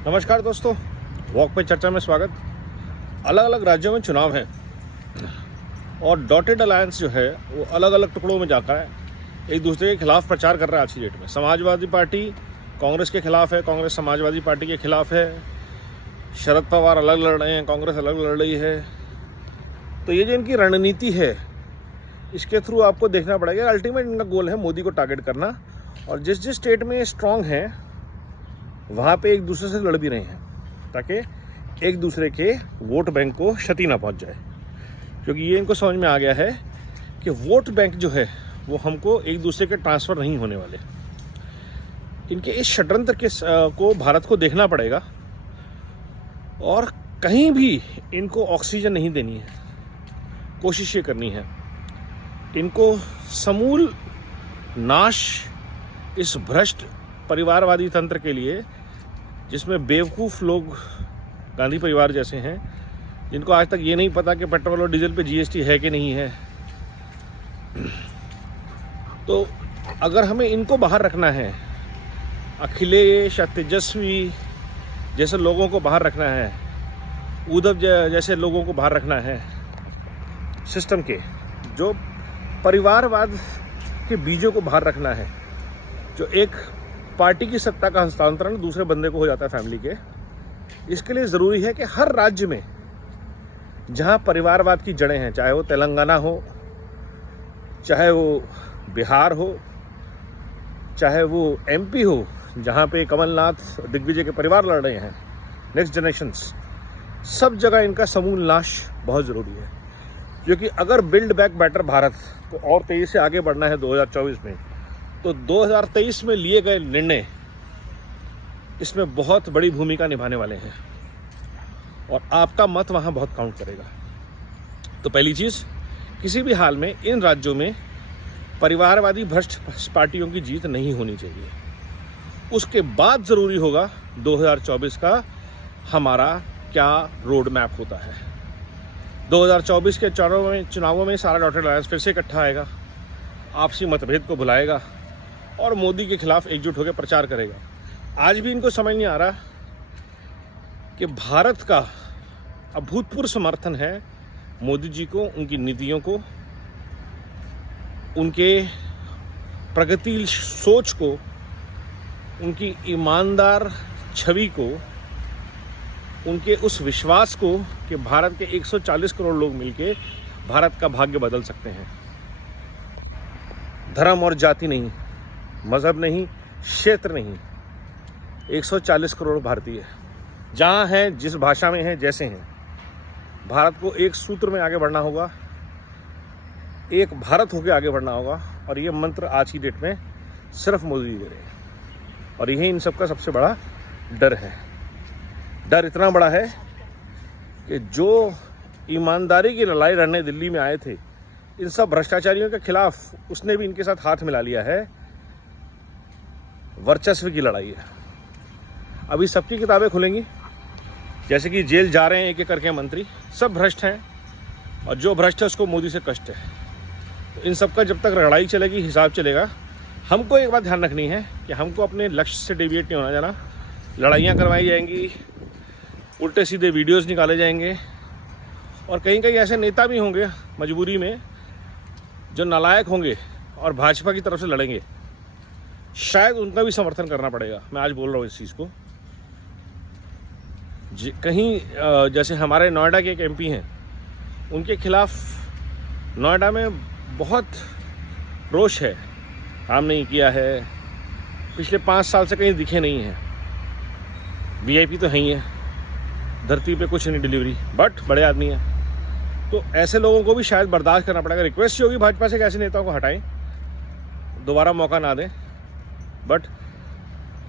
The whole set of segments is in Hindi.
नमस्कार दोस्तों, वॉक पे चर्चा में स्वागत। अलग अलग राज्यों में चुनाव है और डॉटेड अलायंस जो है वो अलग अलग टुकड़ों में जाता है, एक दूसरे के खिलाफ प्रचार कर रहा है। आज की डेट में समाजवादी पार्टी कांग्रेस के खिलाफ है, कांग्रेस समाजवादी पार्टी के खिलाफ है, शरद पवार अलग लड़ रहे हैं, कांग्रेस अलग लड़ रही है। तो ये जो इनकी रणनीति है, इसके थ्रू आपको देखना पड़ेगा। अल्टीमेट इनका गोल है मोदी को टारगेट करना, और जिस जिस स्टेट में स्ट्रांग है वहाँ पे एक दूसरे से लड़ भी रहे हैं ताकि एक दूसरे के वोट बैंक को क्षति ना पहुँच जाए, क्योंकि ये इनको समझ में आ गया है कि वोट बैंक जो है वो हमको एक दूसरे के ट्रांसफ़र नहीं होने वाले। इनके इस षड्यंत्र के को भारत को देखना पड़ेगा और कहीं भी इनको ऑक्सीजन नहीं देनी है। कोशिश ये करनी है इनको समूल नाश इस भ्रष्ट परिवारवादी तंत्र के लिए, जिसमें बेवकूफ़ लोग गांधी परिवार जैसे हैं, जिनको आज तक ये नहीं पता कि पेट्रोल और डीजल पे जीएसटी है कि नहीं है। तो अगर हमें इनको बाहर रखना है, अखिलेश या तेजस्वी जैसे लोगों को बाहर रखना है, उद्धव जैसे लोगों को बाहर रखना है सिस्टम के, जो परिवारवाद के बीजों को बाहर रखना है, जो एक पार्टी की सत्ता का हस्तांतरण दूसरे बंदे को हो जाता है फैमिली के, इसके लिए ज़रूरी है कि हर राज्य में जहां परिवारवाद की जड़ें हैं, चाहे वो तेलंगाना हो, चाहे वो बिहार हो, चाहे वो एमपी हो, जहां पे कमलनाथ दिग्विजय के परिवार लड़ रहे हैं, नेक्स्ट जनरेशंस, सब जगह इनका समूल नाश बहुत ज़रूरी है। क्योंकि अगर बिल्ड बैक बेटर भारत को और तेज़ी से आगे बढ़ना है 2024 में, तो 2023 में लिए गए निर्णय इसमें बहुत बड़ी भूमिका निभाने वाले हैं और आपका मत वहाँ बहुत काउंट करेगा। तो पहली चीज़, किसी भी हाल में इन राज्यों में परिवारवादी भ्रष्ट पार्टियों की जीत नहीं होनी चाहिए। उसके बाद ज़रूरी होगा 2024 का हमारा क्या रोड मैप होता है। 2024 के चुनावों में सारा डॉटेड अलायंस फिर से इकट्ठा आएगा, आपसी मतभेद को भुलाएगा और मोदी के खिलाफ एकजुट होकर प्रचार करेगा। आज भी इनको समझ नहीं आ रहा कि भारत का अभूतपूर्व समर्थन है मोदी जी को, उनकी नीतियों को, उनके प्रगतिशील सोच को, उनकी ईमानदार छवि को, उनके उस विश्वास को कि भारत के 140 करोड़ लोग मिलके भारत का भाग्य बदल सकते हैं। धर्म और जाति नहीं, मज़हब नहीं, क्षेत्र नहीं, 140 करोड़ भारतीय जहाँ हैं, जिस भाषा में हैं, जैसे हैं, भारत को एक सूत्र में आगे बढ़ना होगा, एक भारत होकर आगे बढ़ना होगा। और ये मंत्र आज की डेट में सिर्फ मोदी दे रहे हैं और यही इन सबका सबसे बड़ा डर है। डर इतना बड़ा है कि जो ईमानदारी की लड़ाई लड़ने दिल्ली में आए थे इन सब भ्रष्टाचारियों के खिलाफ, उसने भी इनके साथ हाथ मिला लिया है। वर्चस्व की लड़ाई है। अभी सबकी किताबें खुलेंगी, जैसे कि जेल जा रहे हैं एक एक करके मंत्री, सब भ्रष्ट हैं और जो भ्रष्ट है उसको मोदी से कष्ट है। तो इन सब का जब तक लड़ाई चलेगी, हिसाब चलेगा। हमको एक बात ध्यान रखनी है कि हमको अपने लक्ष्य से डेविएट नहीं होना जाना। लड़ाइयाँ करवाई जाएंगी, उल्टे सीधे वीडियोज़ निकाले जाएंगे और कहीं कहीं ऐसे नेता भी होंगे मजबूरी में जो नालायक होंगे और भाजपा की तरफ से लड़ेंगे, शायद उनका भी समर्थन करना पड़ेगा। मैं आज बोल रहा हूँ इस चीज़ को। कहीं जैसे हमारे नोएडा के एक एमपी हैं, उनके खिलाफ नोएडा में बहुत रोष है, काम नहीं किया है, पिछले 5 साल से कहीं दिखे नहीं हैं। वीआईपी तो है ही है, धरती पे कुछ नहीं डिलीवरी, बट बड़े आदमी हैं। तो ऐसे लोगों को भी शायद बर्दाश्त करना पड़ेगा। रिक्वेस्ट होगी भाजपा से कि ऐसे नेताओं को हटाएं, दोबारा मौका ना दें। बट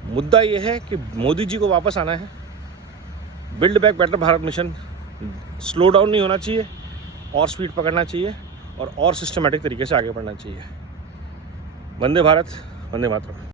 मुद्दा ये है कि मोदी जी को वापस आना है। Build back better Bharat mission slow down नहीं होना चाहिए और स्पीड पकड़ना चाहिए और सिस्टमैटिक तरीके से आगे बढ़ना चाहिए। वंदे भारत, वंदे मातरम।